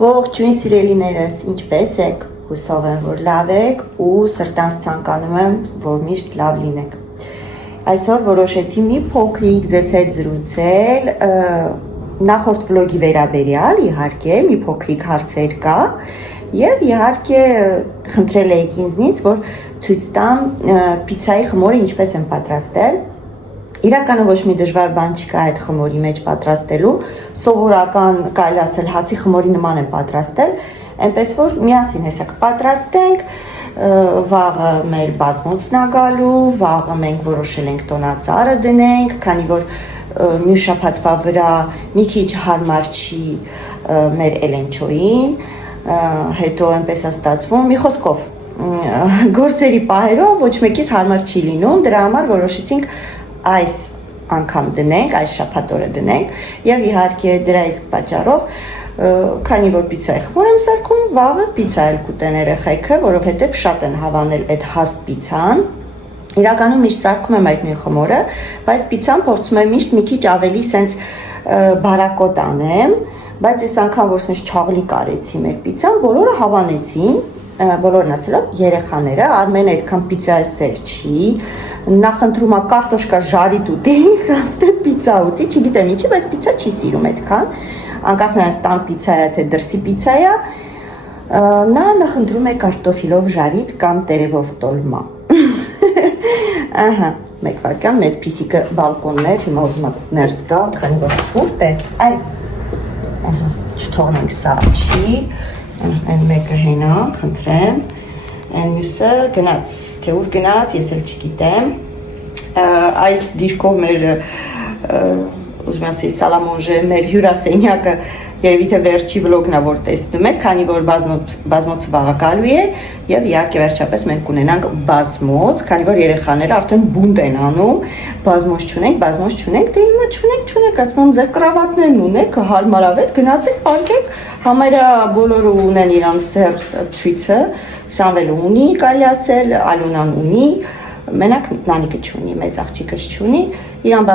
Ողջույն սիրելիներս, ինչպե՞ս եք, հուսով եմ, որ լավ եք ու սրտանց ցանկանում եմ, որ միշտ լավ լինեք։ Այսօր որոշեցի մի փոքրիկ ձեզ հետ զրուցել նախորդ վլոգի վերաբերյալ, իհարկե, մի փոքրիկ հարցեր կա եւ իհարկե խնդրել եք ինձնից, որ ցույց տամ պիցայի խմորը ինչպես եմ պատրաստել։ Իրականում ոչ մի դժվար բան չկա այդ խմորի մեջ պատրաստելու, սովորական կարելի ասել հացի խմորի նման եմ պատրաստել, այնպես որ միասին հեսա կպատրաստենք, վաղը մեր բազմոցն ա գալու, վաղը մենք որոշել ենք տոնածառը դնենք, քանի որ մյուս շաբաթվա վրա մի քիչ հարմար չի մեր էլենչոյին, հետո այնպես է ստացվում, մի խոսքով գործերի պահերով ոչ մեկից հարմար չի լինում, դրա համար որոշեցինք այս անգամ դնենք, այս շաբաթ օրը դնենք եւ իհարկե դրա իսկ պատճառով քանի որ պիցայի խմոր եմ սարքում, վաղը պիցա էլ կուտեն երեխեքը, որովհետեւ շատ են հավանել այդ հաստ պիցան։ Իրականում միշտ սարքում եմ այդ նույն խմորը, բայց պիցան փորձում եմ միշտ մի քիչ ավելի սենց բարակոտ անեմ, բայց այս անգամ որ սենց չաղլիկ արեցի մեր պիցան, բոլորը հավանեցին, բոլորն ասելով երեխաները, Արմենը այդքան պիցայի սեր չի, նախընտրում է կարտոշկա ժարիտ ուտի, հաստե պիցա ուտի, չգիտեմ ինչի, բայց պիցա չի սիրում այդքան, անկախ նրանց տան պիցա է, թե դրսի պիցա է, նա նախընտրում է կարտոֆիլով ժարիտ կամ տերևով տոլմա։ Ահա, մեկ վարքան մեծ փիսիկը բալկոններ, հիմա ուզում եմ ներս գալ, քանի որ ցուրտ է, այ, ահա, չթողնենք սա չի, այն մեկը հենա, խնդրեմ, այն մյուսը գնաց, թե ուր գնաց, ես էլ չգիտեմ, այս դիրքով մեր, ուզում ասեի Սալամոնժե, մեր հյուրասենյակը երևի թե վերջի վլոգն է, որ տեսնում եք, քանի որ բազմոցը վաղը գալու է եւ իհարկե վերջապես մենք կունենանք բազմոց, քանի որ երեխաները արդեն բունտ են անում, բազմոց չունենք, դե հիմա չունենք, ասում եմ ձեր կրավատներն ունեք, հարմարավետ գնացեք, պարկեք, համարյա բոլորը ունեն իրանց հեռուստացույցը, Սամվելը ունի, կարելի ասել, Ալոնան ունի, մենակ Նանիկը չունի, մեծ աղջիկս չունի, իրան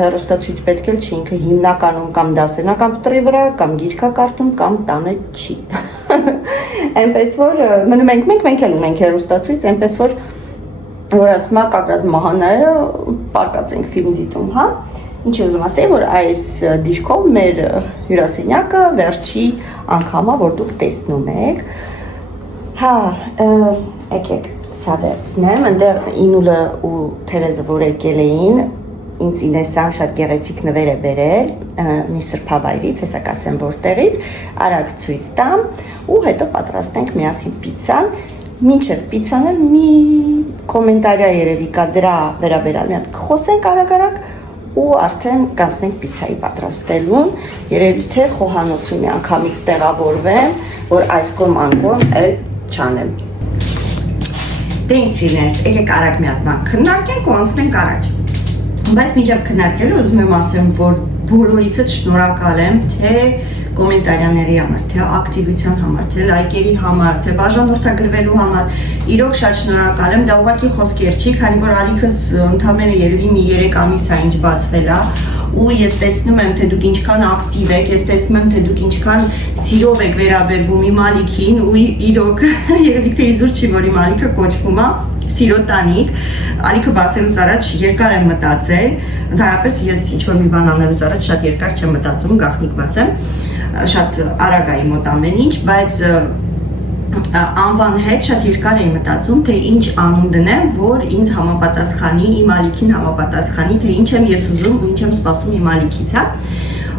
հեռուստացույց պետք էլ չի, ինքը հիմնականում կամ դասերն կամ պտրի վրա, կամ գիրքա կարդում, կամ տանը չի։ Այնպես որ մնում ենք մենք էլ ունենք հեռուստացույց, այնպես որ ասում եմ կակրած մահանայը պարկած ենք ֆիլմ դիտում, հա։ Ինչի ուզում ասեի, որ այս դիրքով մեր հյուրասենյակը վերջի անգամա, որ դուք տեսնում եք, հա, եկեք սա վերցնեմ, ընդեղ Ինուլը ու Թերեզը որ եկել էին, ինձ Ինեսան շատ գեղեցիկ նվեր է բերել, մի սրբավայրից, հեսա կասեմ որտեղից, արագ ցույց տամ ու հետո պատրաստենք միասին պիցան, մինչև պիցան էլ մի կոմենտարիա երևի կա դրա վերաբերյալ մի հատ կխոսենք արագ ու արդեն կանցնենք պիցայի պատրաստելուն, երևի թե խոհանոցում մի անգամից տեղավորվեմ, որ այս կողմ անկողմ էլ չանեմ։ Դե ինձ սիրներս, եկեք արագ մի հատ բան քննարկենք ու անցնենք առաջ։ Բայց մինչև քննարկելու ուզում եմ ասեմ, որ բոլորիցս շնորհակալ եմ, թե կոմենտարիաների համար, թե ակտիվության համար, թե լայքերի համար, թե բաժանորդագրվելու համար, իրոք շատ շնորհակալ եմ, դա ուղղակի խոսքեր չի, քանի որ ալիքս ընդամենը երևի մի 3 ամիս է ինչ բացվել է, ու ես տեսնում եմ, թե դուք ինչքան ակտիվ եք, ես տեսնում եմ, թե դուք ինչքան սիրով եք վերաբերվում իմ ալիքին, ու իրոք երևի թե իզուր չի, որ իմ ալիքը կոչվում է Սիրո տանիք, ալիքը բացելուց առաջ երկար եմ մտածել, ընդհանրապես ես ինչ-որ մի բան անելուց առաջ շատ երկար չեմ մտածում, գաղտնիք բացեմ, շատ արագ է մոտ ամեն ինչ, բայց անվան հետ շատ երկար էի մտածում, թե ինչ անուն դնեմ, որ ինձ համապատասխանի, իմ ալիքին համապատասխանի, թե ինչ եմ ես ուզում ու ինչ եմ սպասում իմ ալիքից, հա։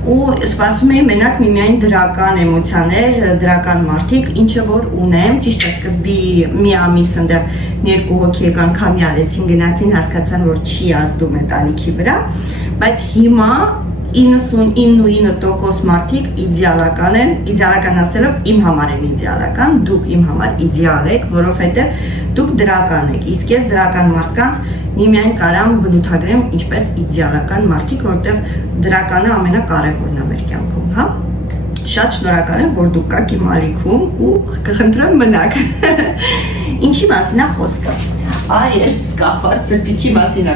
Ու սպասում էի մենակ միմիայն դրական էմոցիաներ, դրական մարդիկ, ինչը որ ունեմ, ճիշտ է սկզբի մի ամիս ընդեղ մի երկու հոգի եկան քամի արեցին, գնացին, հասկացան, որ չի ազդում այդ ալիքի վրա, բայց հիմա 99% մարդիկ իդեալական են, իդեալական ասելով իմ համար են իդեալական, դուք իմ համար իդեալ եք, որովհետև դուք դրական եք, իսկ ես դրական մարդկանց միմիայն կարամ բնութագրեմ ինչպես իդեալական մարդիկ, որտեղ դրականը ամենակարևորն է մեր կյանքում, հա։ Շատ շնորհակալ եմ, որ դուք կաք իմ ալիքում ու կխնդրեմ մնաք։ Ինչի մասին է խոսքը։ այս կախված սրբիչի մասին է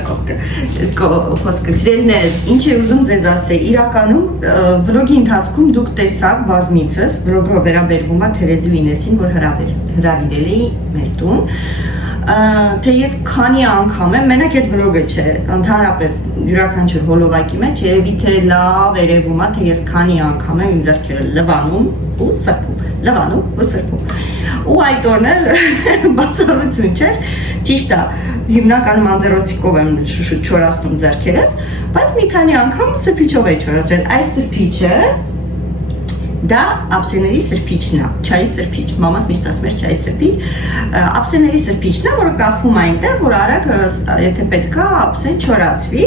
խոսքը սիրելիներս, ինչ է ուզում ձեզ ասել, իրականում վլոգի ընթացքում դուք տեսաք բազմիցս, վլոգը վերաբերվում է Թերեզի ու Ինեսին, որ հրավիրել էի մեր տուն, թե ես քանի անգամ եմ, մենակ այդ վլոգը չէ, ընդհանրապես յուրաքանչյուր հոլովակի մեջ երևի թե լավ երևում է, թե ես քանի անգամ եմ իմ ձեռքերը լվանում ու սրբում, ու այդ օրն էլ բացառություն չէր, ճիշտ է, հիմնականում անձեռոցիկով եմ շուշուտ չորացնում ձեռքերս, բայց մի քանի անգամ սրբիչով էի չորացրել, այս սրբիչը դա ափսեների սրբիչն է, չայի սրբիչ, մամաս միշտ ասում էր չայի սրբիչ, ափսեների սրբիչն է, որը կախվում է այնտեղ, որ արագ, եթե պետք է, ափսեն չորացվի,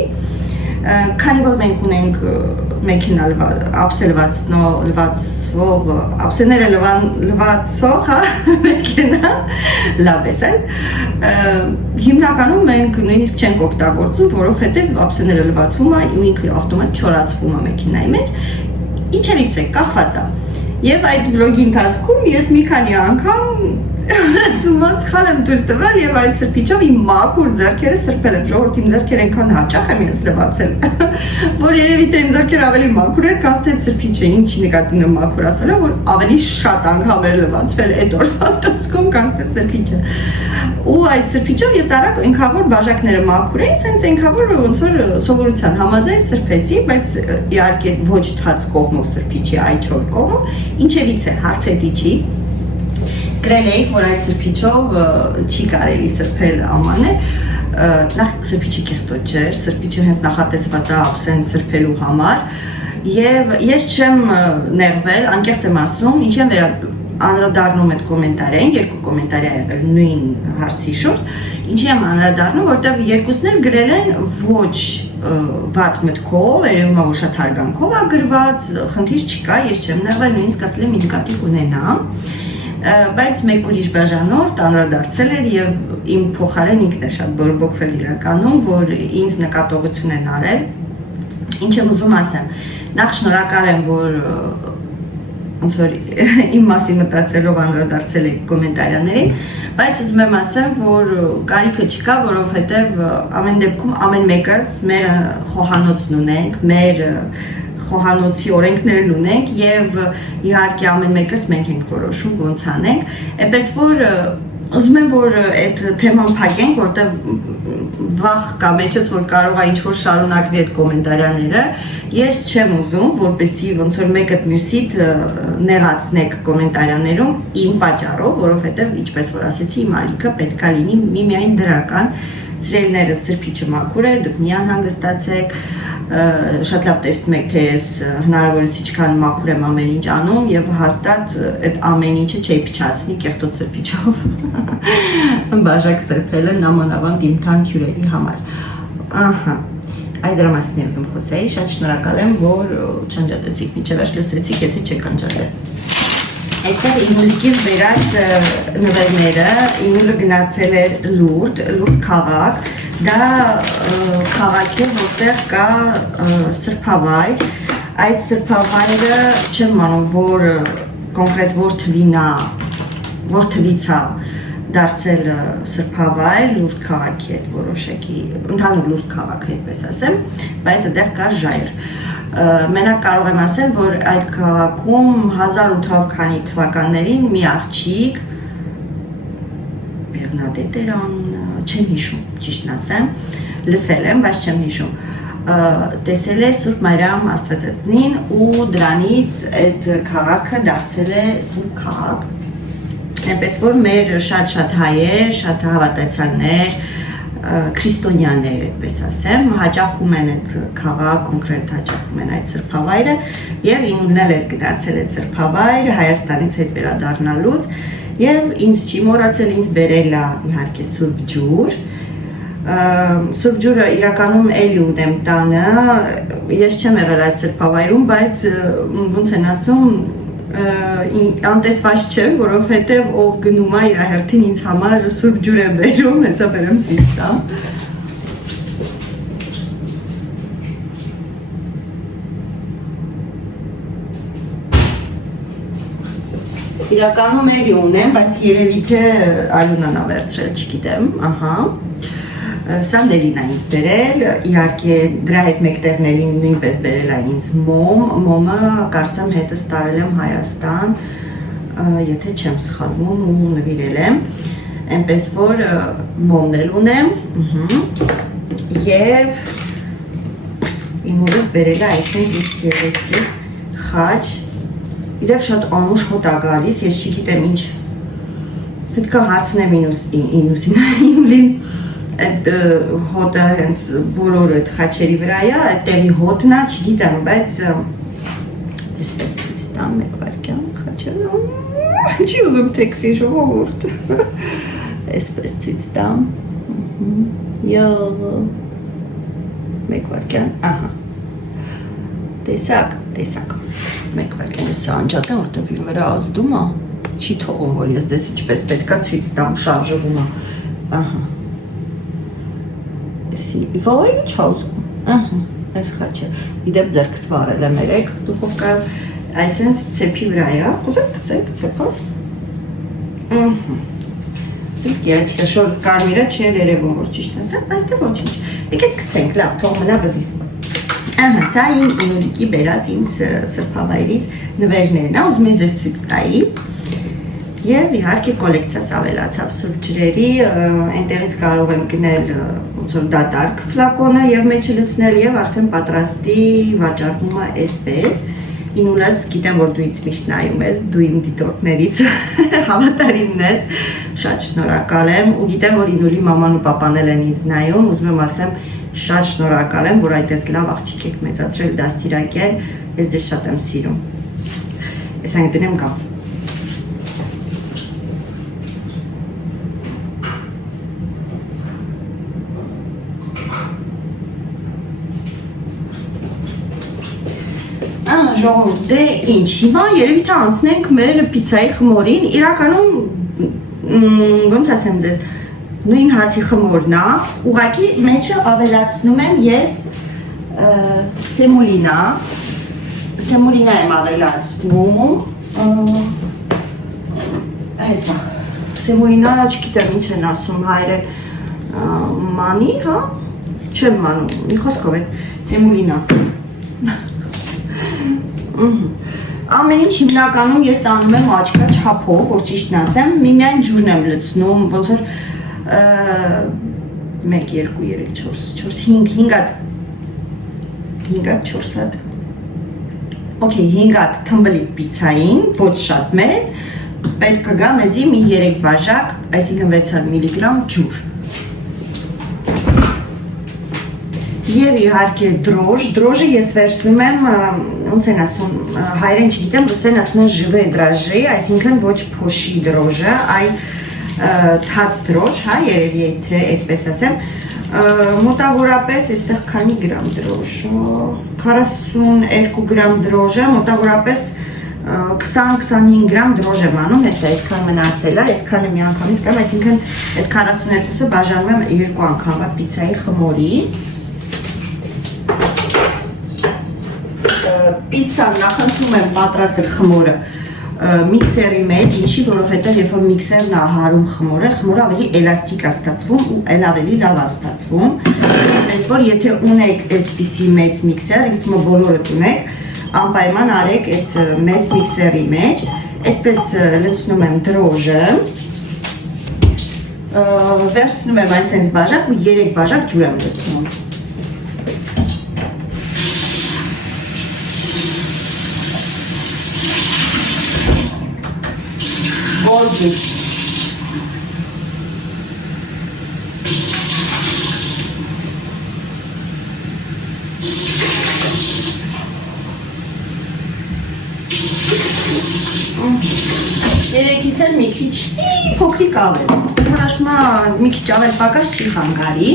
քանի որ մենք ունենք մեքենա ափսեները լվացող մեքենա, լավ ես էլ, հիմնականում մենք նույնիսկ չենք օգտագործում, որովհետև ափսեները լվացվում է, ու ինքը ավտոմատ չորացվում է մեքենայի մեջ, Ինչերից է, կախված է, և այդ վլոգի ընթացքում ես մի քանի անգամ սխալ եմ թույլ տվել և այդ սրբիչով իմ մաքուր ձեռքերը սրբել եմ, ժողովուրդ իմ ձեռքերը այնքան հաճախ եմ ես լվացել, որ երևի թե իմ ձեռքերը ավելի մաքուր է, քան թե սրբիչը, ինչի նկատի ունեմ մաքուր ասելով, որ ավելի շատ անգամ էր լվացվել այդ օրվա ընթացքում, քան թե սրբիչը, ու այդ սրբիչով ես արագ ինքավոր բաժակները մաքուր էին, սենց ինքավոր ոնց որ սովորության համաձայն սրբեցի, բայց իհարկե ոչ թաց կողմով սրբիչի, այ չոր կողմով, ինչևից է հարցետի չի, գրել էիք, որ այդ սրբիչով չի կարելի սրբել ամանել, նախ սրբիչի կեղտոտ չէր, սրբիչը հենց նախատեսված է ափսեն սրբելու համար, և ես չեմ նեղվել, անկեղծ եմ ասում, ինչ եմ անդրադառնում այդ կոմենտարային, երկու կոմենտարի ա եղել նույն հարցի շուրջ, ինչի եմ անդրադառնում, որտեղ երկուսն էլ գրել են ոչ վատ մտքով, երևում է որ շատ հարգանքով ա գրված, խնդիր չկա, ես չեմ նեղվել, նույնիսկ ասել եմ ինդիկատիվ ունենամ, բայց մեկ ուրիշ բաժանորդ անդրադարձել էր և իմ փոխարեն ինքն է շատ բորբոքվել իրականում, որ ինձ նկատողություն են արել, ինչ եմ ուզում ասեմ, նախ շնորհակալ եմ, որ ոնց որ իմ մասին մտածելով անդրադարձել եք կոմենտարիաներին, բայց ուզում եմ ասեմ, որ կարիքը չկա, որովհետև ամեն դեպքում ամեն մեկս մեր խոհանոցն ունենք, մեր խոհանոցի օրենքներն ունենք և իհարկե ամեն մեկս մենք ենք որոշում ոնց անենք, այնպես որ ուզում եմ, որ այդ թեման փակենք, որտեղ վախ կա մեջս, որ կարող է ինչ-որ շարունակվի այդ կոմենտարիաները, ես չեմ ուզում, որպեսզի ոնց որ մեկդ մյուսիդ նեղացնեք կոմենտարիաներում իմ պատճառով, որովհետև ինչպես որ ասեցի, իմ ալիքը պետք է լինի միմիայն դրական, սիրելիներս սրբիչը մաքուր էր, դուք մի անհանգստացեք, շատ լավ տեսնում եք, թե ես հնարավորից ինչքան մաքուր եմ ամեն ինչ անում և հաստատ այդ ամեն ինչը չէի փչացնի կեղտոտ սրբիչով բաժակ սրբելը նամանավանդ իմ թանկ հյուրերի համար, այդ դրա մասին եմ ուզում խոսեի, շատ շնորհակալ եմ, որ չանջատեցիք, մինչև վերջ լսեցիք, եթե չեք անջատել։ Այստեղ Ինուլիկից բերած նվերները, Ինուլը գնացել էր լուրդ քաղաք, դա քաղաք է, որտեղ կա սրբավայր, այդ սրբավայրը չեմ անում, որ կոնկրետ որ թվից է դարձել սրբավայր, լուրդ քաղաքի հետ որոշակի, ընդհանուր լուրդ քաղաքը այդպես ասեմ, բայց այդտեղ կա ժայռ։ Մենակ կարող եմ ասել, որ այդ քաղաքում 1800 քանի թվականներին մի աղջիկ, Բերնադետ էր անունը, չեմ հիշում, ճիշտն ասեմ, լսել եմ, բայց չեմ հիշում, տեսել է Սուրբ Մարիամ Աստվածածնին ու դրանից այդ քաղաքը դարձել է Սուրբ քաղաք, այնպես որ մեր շատ հայեր, շատ հավատացյալներ, քրիստոնյաներ, այդպես ասեմ, հաճախում են այդ քաղաք, կոնկրետ հաճախում են այդ սրբավայրը և Ինուլն էլ էր գնացել այդ սրբավայր Հայաստանից հետ վերադառնալուց և ինձ չի մոռացել, ինձ բերել է իհարկե Սուրբ ջուր, Սուրբ ջուրը իրականում էլի ունեմ տանը, ես չեմ եղել այդ սրբավայրում, բայց ոնց են ասում, անտեսված չեմ, որովհետև ով գնում է իր հերթին ինձ համար Սուրբ ջուր է բերում, հեսա բերեմ ցույց տամ։ իրականում էլի ունեմ, բայց երևի թե Ալունան ա վերցրել, չգիտեմ, ահա։ Սա Նելին ա ինձ բերել, իհարկե դրա հետ մեկտեղ Նելին նույնպես բերել ա ինձ մոմը կարծեմ հետս տարել եմ Հայաստան, եթե չեմ սխալվում ու նվիրել եմ, այնպես որ մոմն էլ ունեմ, և իմ ուրս բերել ա այսենք իսկ գեղեցիկ խաչ, իրև շատ անուշ հոտ ա գալիս, ես չգիտեմ ինչ, պետք է հարցնեմ Ինուլին, այդ հոտը հենց բոլոր այդ խաչերի վրա է, այդ տեղի հոտն է, չգիտեմ, բայց այսպես ցույց տամ մեկ վայրկյան խաչը, չի ուզում թեքվի ժողովուրդ, այսպես ցույց տամ, մեկ վայրկյան, ահա, տեսակ, մեկ վայրկյան ես անջատեմ, որտև իմ վրա ազդում է, չի թողում, որ ես դես ինչպես պետք է ցույց տամ, շարժվում է, ահա, Վայ, ինչ ուզում, այս խաչը, իդեպ ձեռքս վարել եմ երեք, դուխովկա այսենց ցեպի վրա է, ուզեք գցեք ցեպը, սենց գերեցիկ է, շորս կարմիրը չէր երևում, որ ճիշտ ասեմ, բայց դե ոչինչ, եկեք գցենք, լավ, թող մնա բզիս, սա իմ Ինուլիկի բերած ինձ սրբավայրից նվերներն է, ուզում եմ ձեզ ցույց տայի, և իհարկե կոլեկցիաս ավելացավ սուրբ ջրերի, այնտեղից կարող եմ գնել ոնց որ դատարկ ֆլակոնը և մեջը լցնել և արդեն պատրաստի վաճառվում է այսպես, Ինուլաս գիտեմ, որ դու ինձ միշտ նայում ես, դու իմ դիտորդներից հավատարիմն ես, շատ շնորհակալ եմ ու գիտեմ, որ Ինուլի մաման ու պապան էլ են ինձ նայում, ուզում եմ ասեմ, շատ շնորհակալ եմ, որ այդպես լավ աղջիկ եք մեծացրել, դաստիարակել, ես ձեզ շատ եմ սիրում, ես այն դնեմ գամ ժողովուրդ, դե ինչ, հիմա երևի թե անցնենք մեր պիցայի խմորին, իրականում, ոնց ասեմ ձեզ, նույն հացի խմորն է, ուղղակի մեջը ավելացնում եմ ես սեմուլինա եմ ավելացնում, հեսա, սեմուլինա, չգիտեմ ինչ են ասում հայերեն, մանի, հա, չեմ մանում, մի խոսքով է, սեմուլինա, Ամեն ինչ հիմնականում ես անում եմ աչքա չափով, որ ճիշտն ասեմ, միմիայն ջուրն եմ լցնում, ոնց որ 1, 2, 3, 4, 5 հատ 4 հատ Okay, 5 հատ թմբլիկ պիցային, ոչ շատ մեծ, պետք կգա մեզի մի 3 բաժակ, այսինքն 600 միլիգրամ ջուր Եվ իհարկե դրոժը ես վերցնում եմ, ոնց են ասում, հայերեն չգիտեմ, ռուսերեն ասում են ժվե դրաժի, այսինքն ոչ փոշի դրոժը, այլ թաց դրոժ, հա, երևի եթե այդպես ասեմ, մոտավորապես այստեղ քանի գրամ դրոժ, 42 գրամ դրոժը, մոտավորապես 20-25 գրամ դրոժ եմ անում, հեսա այսքան մնացել է, այսքանը մի անգամից կամ, այսինքն այդ 42-ը բաժանում եմ 2 անգամվա պիցայի խմորի Պիցան նախընտրում եմ պատրաստել խմորը միքսերի մեջ, ինչի, որովհետև երբ որ միքսերն է հարում խմորը ավելի էլաստիկ է ստացվում ու ավելի լավ է ստացվում, այնպես որ եթե ունեք այսպիսի մեծ միքսեր, ինձ թվում է բոլորդ ունեք, անպայման արեք այդ մեծ միքսերի մեջ, այսպես լցնում եմ դրոժը, վերցնում եմ այսենց բաժակ ու 3 բաժակ ջուր եմ լցնում Gorgi. Երեքից էլ մի քիչ փոքրիկ ավել, որաշմա մի քիչ ավել պակաս չի խանգարի,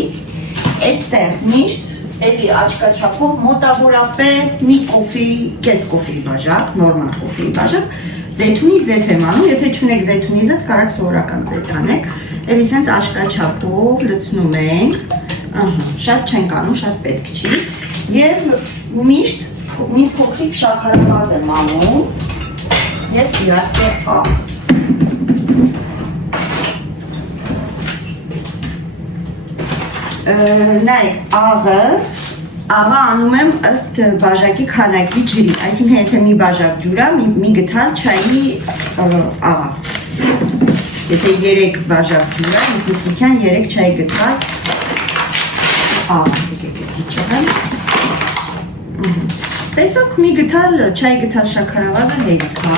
այստեղ միշտ էլի աչքաչափով մոտավորապես մի կոֆի, կես կոֆի բաժակ, նորմալ կոֆի բաժակ, Զեյթունի ձեթ եմ անում, եթե չունեք զեյթունի ձեթ, կարաք սովորական ձեթ անեք, էլի սենց աշկաչափով լցնում ենք, շատ չենք անում, շատ պետք չի, և միշտ մի փոքրիկ շաքարավազ եմ անում, Եվ իհարկե աղ։ Նայեք, աղը անում եմ ըստ բաժակի քանակի ջրի, այսինքն եթե մի բաժակ ջուր է, մի գթալ չայի աղա։ Եթե 3 բաժակ ջուր է, ինքնության 3 չայի գթալ աղա, եկեք էսի ճղեմ։ Տեսոք մի գթալ, չայի գթալ շաքարավազը հերիքա,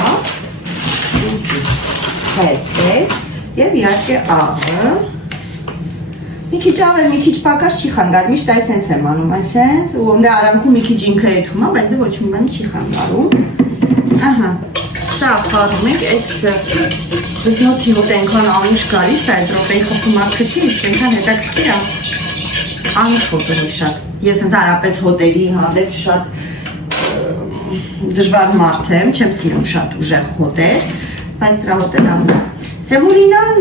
այսպես, և իհարկե աղը, մի քիչ ավել, մի քիչ պակաս չի խանգար, միշտ այս հենց եմ անում, այսենց, ու դե արանքում մի քիչ ինքը եթում է, բայց դե ոչ մի բանի չի խանգարում։ Ահա, սա խարում ենք, այս նոցի հոտ ենքան անուշ գալիս, այդ ռոպեի խպում ատքրքի, իսկ ենքան հետաքրքիր է, անուշ հոտը մի շատ, ես ընդհանրապես հոտերի հանդեպ շատ դժվար մարդ եմ, չեմ սիրում շատ ուժեղ հոտեր, բայց սրա հոտը լավ է։ Սեմուլինան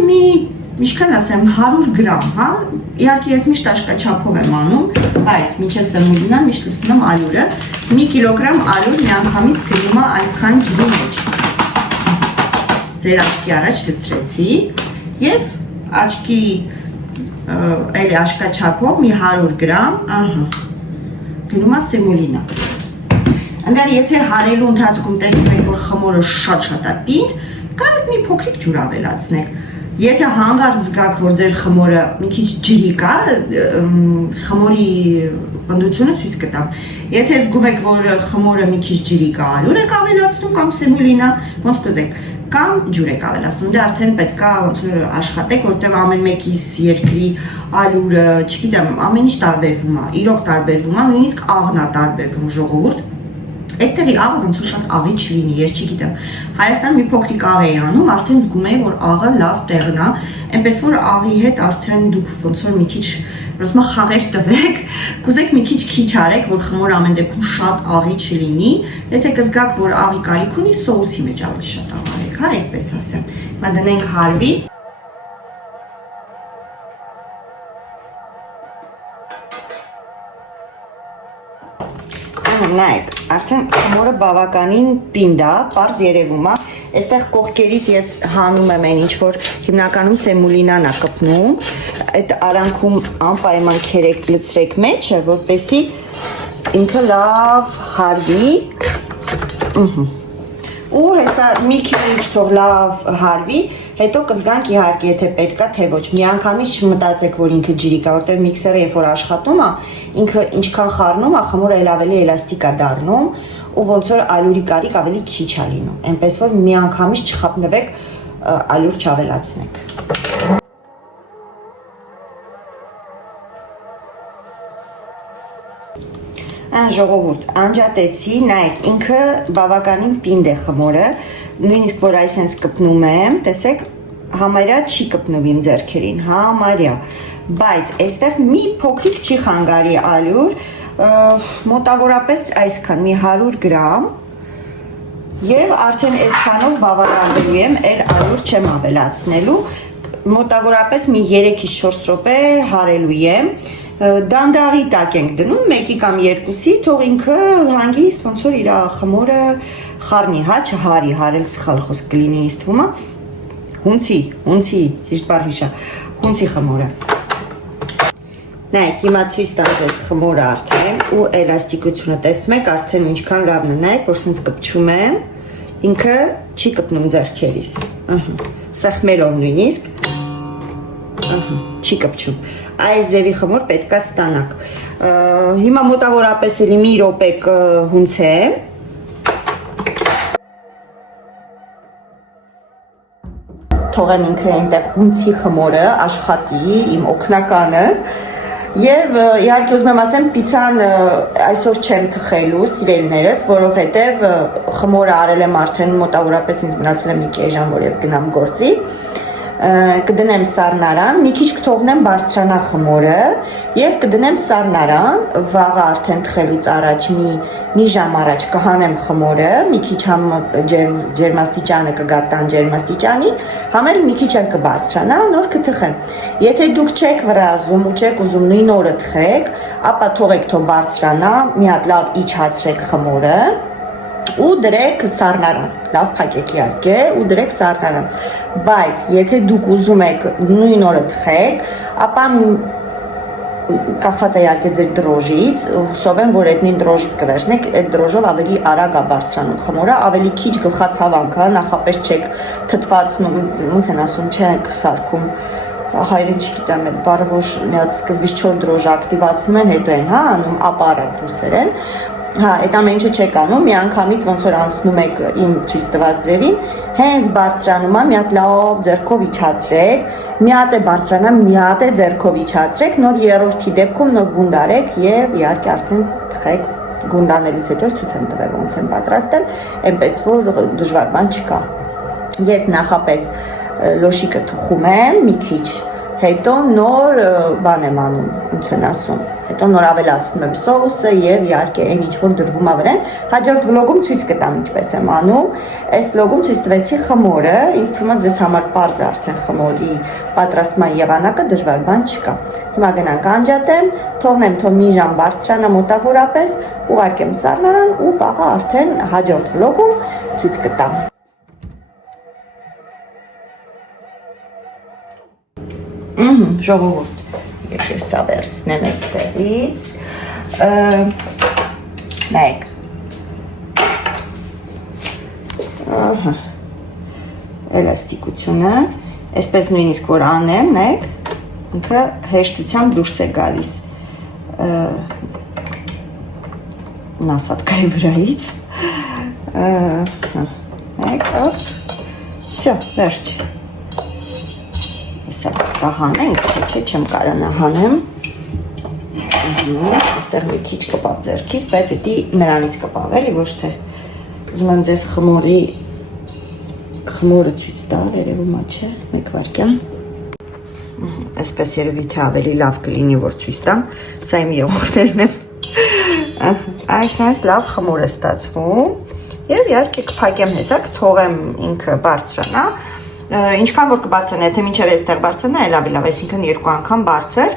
Միշքան ասեմ 100 գրամ, հա, իհարկե ես միշտ աշկաչափով եմ անում, բայց մինչև սեմուլինան միշտ լուծում եմ ալյուրը, մի կիլոգրամ ալյուր միանգամից գնում է այնքան ջրի մեջ։ Ձեր աչքի առաջ լցրեցի և աչքի էլի աշկաչափով մի 100 գրամ, ահա, գնում է սեմուլինա։ Ընդար եթե հարելու ընթացքում տեսնում եք, որ խմորը շատ է պինդ, կարող մի փոքրիկ ջուր ավելացնեք։ Եթե հանգարց զգաք, որ ձեր խմորը մի քիչ ջրի կա, խմորի պնդությունը ցույց կտամ։ Եթե զգում եք, որ խմորը մի քիչ ջրի կա, ալյուր եք ավելացնում կամ սեմուլինա, ոնց կուզեք, կամ ջուր եք ավելացնում։ Դե արդեն պետք է ոնց որ աշխատեք, որտեղ ամեն մեկիս երկրի ալյուրը, չգիտեմ, ամեն ինչ տարբերվում է, իրոք տարբերվում է, նույնիսկ աղն է տարբերվում, ժողովուրդ։ Այստեղի աղը ոնց որ շատ աղի չլինի, ես չգիտեմ։ Հայաստան մի փոքրիկ աղ էի անում, արդեն զգում էի, որ աղը լավ տեղն է, այնպես որ աղի հետ արդեն դուք ոնց որ մի քիչ ասում խաղեր տվեք, կուզեք մի քիչ արեք, որ խմորը ամեն դեպքում շատ աղի չլինի, եթե կզգաք, որ աղի կարիք ունի, սոուսի մեջ ավելի շատ աղ արեք, հա, այդպես ասեմ։ Հիմա դնենք հարվի։ Նայեք, արդեն խմորը բավականին պինդ է, պարզ երևում է, այստեղ կողքերից ես հանում եմ այն ինչ որ հիմնականում սեմուլինան է կպնում, այդ արանքում անպայման քերեք լցրեք մեջը, որպեսզի ինքը լավ հարվի, ու հեսա մի քիչ թող լավ հարվի, հետո կզգանք իհարկե եթե պետք է թե ոչ, միանգամից չմտածեք, որ ինքը ջրի կա, որտեղ միքսերը երբ որ աշխատում է, ինքը ինչքան խառնում է, խմորը ավելի էլաստիկ է դառնում, ու ոնց որ ալյուրի կարիք ավելի քիչ է լինում, այնպես որ միանգամից չխափնվեք, ալյուր չավելացնեք։ Ժողովուրդ, անջատեցի, նայեք, ինքը բավականին պինդ է խմորը, նույնիսկ որ այսենց կպնում եմ, տեսեք, համարյա չի կպնում իմ ձեռքերին, համարյա, բայց այստեղ մի փոքրիկ չի խանգարի ալյուր, մոտավորապես այսքան, մի 100 գրամ, և արդեն այսքանով բավարարվելու եմ, էլ ալյուր չեմ ավելացնելու, մոտավորապես մի 3-4 րոպե հարելու եմ, դանդաղի տակ ենք դնում, մեկի կամ երկուսի, թող ինքը հանգիստ ոնց որ իր խմորը խառնի, հա, չհարի, հարել սխալ խոսք կլինի ինձ թվում է, հունցի, ճիշտ բառ հիշա, հունցի խմորը։ Նայեք, հիմա ցույց տամ ձեզ խմորը արդեն ու էլաստիկությունը տեսնում եք, արդեն ինչքան լավն է, նայեք, որ սենց կպչում եմ, ինքը չի կպնում ձեռքերիս, սեղմելով նույնիսկ, չի կպչում, այս ձևի խմոր պետք է ստանաք, հիմա մոտավորապես էլի մի րոպե կհունցեմ, թողեմ ինքը այնտեղ հունցի խմորը աշխատի, իմ օգնականը, և իհարկե ուզում եմ ասեմ, պիցան այսօր չեմ թխելու սիրելիներս, որովհետև խմորը արել եմ արդեն մոտավորապես ինձ մնացել է մի կես ժամ, որ ես գնամ գործի, կդնեմ սառնարան, մի քիչ կթողնեմ բարձրանա խմորը և կդնեմ սառնարան, վաղը արդեն թխելուց առաջ մի ժամ առաջ կհանեմ խմորը, մի քիչ համ ջերմաստիճանը կգա տան ջերմաստիճանի, համ էլ մի քիչ էլ կբարձրանա, նոր կթխեմ։ Եթե դուք չեք վրազում ու չեք ուզում նույն օրը թխեք, ապա թողեք թող բարձրանա, մի հատ լավ իջացրեք խմորը, ու դրեք սառնարան, լավ փակեք իհարկե ու դրեք սառնարան, բայց եթե դուք ուզում եք նույն օրը թխեք, ապա կախված է իհարկե ձեր դրոժից, հուսով եմ, որ այդ նույն դրոժից կվերցնեք, այդ դրոժով ավելի արագ է բարձրանում խմորը, ավելի քիչ գլխացավանք է, նախապես չեք թթվածնում, ոնց են ասում, չեք սարքում, հայերեն չգիտեմ այդ բառը, որ մի հատ սկզբից 4 դրոժ ակտիվացնում են, հետո են, անում ապարը ռուսերեն, այդ ամեն ինչը չեք անում, միանգամից ոնց որ անցնում եք իմ ցույց տված ձևին, հենց բարձրանում է, մի հատ լավ ձեռքով իջացրեք, մի հատ է բարձրանա, մի հատ է ձեռքով իջացրեք, նոր երրորդի դեպքում նոր գունդարեք եւ իհարկե արդեն թխեք գունդանելուց հետո ցույց եմ տվել ոնց են պատրաստել, այնպես որ դժվար բան չկա։ Ես նախապես լոշիկը թխում եմ մի քիչ, հետո նոր բան եմ անում, ոնց են ասում, հետո նոր ավելացնում եմ սոուսը եւ իհարկե այն ինչ որ դրվում է վրան, հաջորդ վլոգում ցույց կտամ ինչպես եմ անում, այս վլոգում ցույց տվեցի խմորը, ինձ թվում է ձեզ համար պարզ է արդեն խմորի պատրաստման եղանակը, դժվար բան չկա։ Հիմա գնանք անջատեմ, թողնեմ թող մի ժամ բարձրանա մոտավորապես, ուղարկեմ սառնարան ու վաղը արդեն հաջորդ վլոգում ցույց կտամ։ Ժողովուրդ, ես սա վերցնեմ այստեղից, նայեք, էլաստիկությունը, այսպես նույնիսկ որ անեմ, նայեք, ինքը հեշտությամբ դուրս է գալիս նասատկայի վրայից, նայեք, վсё, վերջ, Սա կհանենք, թե չեմ կարանա հանեմ, այստեղ մի քիչ կպավ ձեռքից, բայց էդի նրանից կպավ էլի, ոչ թե ուզում եմ ձեզ խմորը ցույց տալ, երևում է չէ, մեկ վայրկյան, այսպես երևի թե ավելի լավ կլինի, որ ցույց տամ, սա իմ եղողներն են, այս լավ խմոր է ստացվում, եւ իհարկե կփակեմ հեսա, կթողեմ ինքը բարձրանա, ինչքան որ կբարձրանա, եթե մինչև այստեղ բարձրանա, ավելի լավ, այսինքն 2 անգամ բարձր,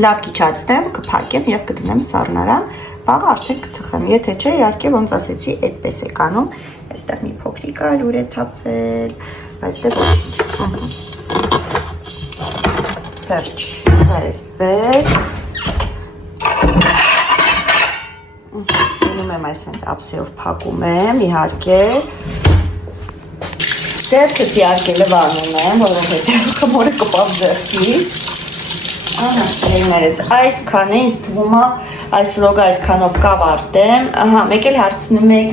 լավ քիչացնեմ, կփակեմ եւ կդնեմ սառնարան, վաղը արդեն կթխեմ, եթե չէ, իհարկե ոնց ասեցի, այդպես է կանում, այստեղ մի փոքրիկ ալյուր է թափվել, բայց դե ոչինչ։ Վերջ, այսպես։ Դնում եմ այսպես ափսեով փակում եմ, իհարկե Ձերքս իհարկե լվանում եմ, որովհետև խմորը կպավ ձեռքից։ Ահա, այսքան է, ինձ թվում է, այս վլոգը այսքանով կավարտեմ։ Ահա, մեկ էլ հարցնում եք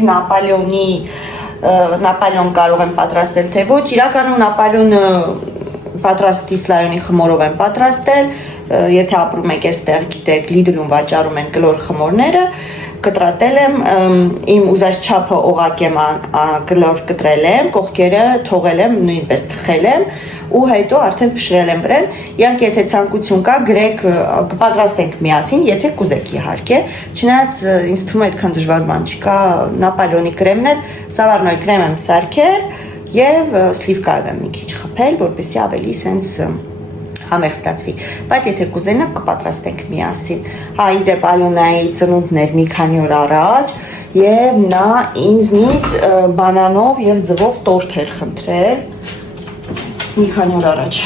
Նապոլեոն կարող եմ պատրաստել, թե ոչ, իրականում Նապոլեոնը պատրաստի սլայոնի խմորով եմ պատրաստել, եթե ապրում եք այստեղ, գիտեք, Lidl-ում վաճառում են կլոր խմորները, կտրատել եմ, իմ ուզած չափը օղակ եմ կլոր կտրել եմ, կողքերը թողել եմ, նույնպես թխել եմ ու հետո արդեն փշրել եմ վրան, իհարկե եթե ցանկություն կա, գրեք կպատրաստենք միասին, եթե կուզեք իհարկե, չնայած ինձ թվում է այդքան դժվար բան չկա, Նապոլեոնի կրեմներ, Սավարնոյի կրեմ եմ սարքել եւ սլիվկայով եմ մի քիչ խփել, որպեսզի ավելի սենց համեղ ստացվի, բայց եթե կուզենաք կպատրաստենք միասին։ Հա, իդեպ Ալոնայի ծնունդն էր մի քանի օր առաջ եւ նա ինձնից բանանով եւ ձվով տորթ էր խնդրել մի քանի օր առաջ։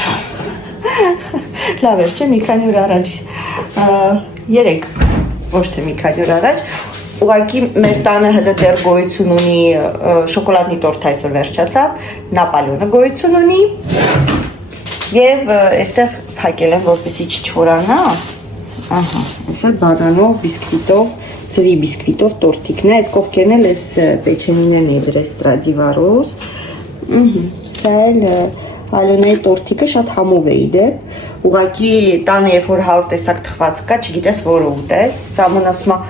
Լավ էր, չէ, մի քանի օր առաջ, 3, ոչ թե մի քանի օր առաջ, ուղղակի մեր տանը հələ դեռ գոյություն ունի շոկոլադնի տորթ այսօր վերջացավ, Նապոլեոնը գոյություն ունի Եվ այստեղ փակել եմ, որպեսզի չչորանա, ահա, այսօր բանանով, բիսկվիտով, ծրի բիսկվիտով տորթիկն է, այս կողքերն էլ այս պեչենիներն է դրել Stradivarius, սա էլ Ալոնայի տորթիկը շատ համով է իդեպ, ուղղակի տանը երբ որ 100 տեսակ թխված կա, չգիտես որը ուտես, Սամոն ասում է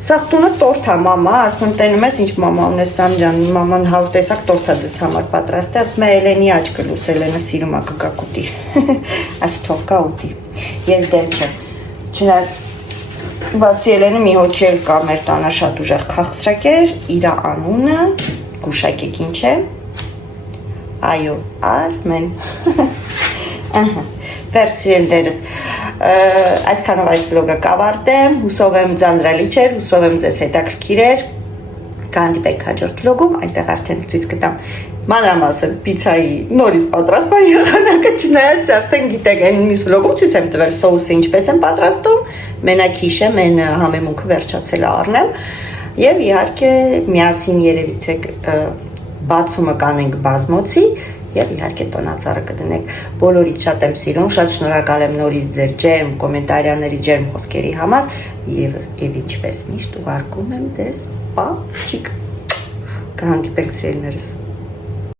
Սա տունը տորթ է, մամա, ասում եմ տենում ես, ինչ մամա, ունես Սամջան, մաման 100 տեսակ տորթ է ձեզ համար պատրաստ է, ասում է Էլենի աչքը լուս, Էլենը սիրում է կգակ ուտի, ասի թող կա ուտի, ես դեմ չեմ, չնայած բացի Էլենը մի հոգի էլ կա մեր տանը շատ ուժեղ քաղցրակեր, իրա անունը, գուշակեք ինչ է, այո, Արմեն, վերցրելներս, այսքանով այս վլոգը կավարտեմ, հուսով եմ ձանձրալի չէր, հուսով եմ ձեզ հետաքրքիր էր, Կհանդիպենք հաջորդ վլոգում, այնտեղ արդեն ցույց կտամ մանրամասն պիցայի նորից պատրաստման եղանակը, չնայած արդեն գիտեք, այն մյուս վլոգում ցույց եմ տվել սոուսը ինչպես եմ պատրաստում, մենակ հիշեմ, այն համեմունքը վերջացել է առնեմ, եւ իհարկե միասին երևի թե բացումը կանենք բազմոցի եւ իհարկե տոնածառը կդնենք։ Բոլորիդ շատ եմ սիրում, շատ շնորհակալ եմ նորից ձեր ջերմ կոմենտարիաների, ջերմ խոսքերի համար եւ ինչպես միշտ ուղարկում եմ դες պապչիկ։ Կհանդիպենք սիրելիներս։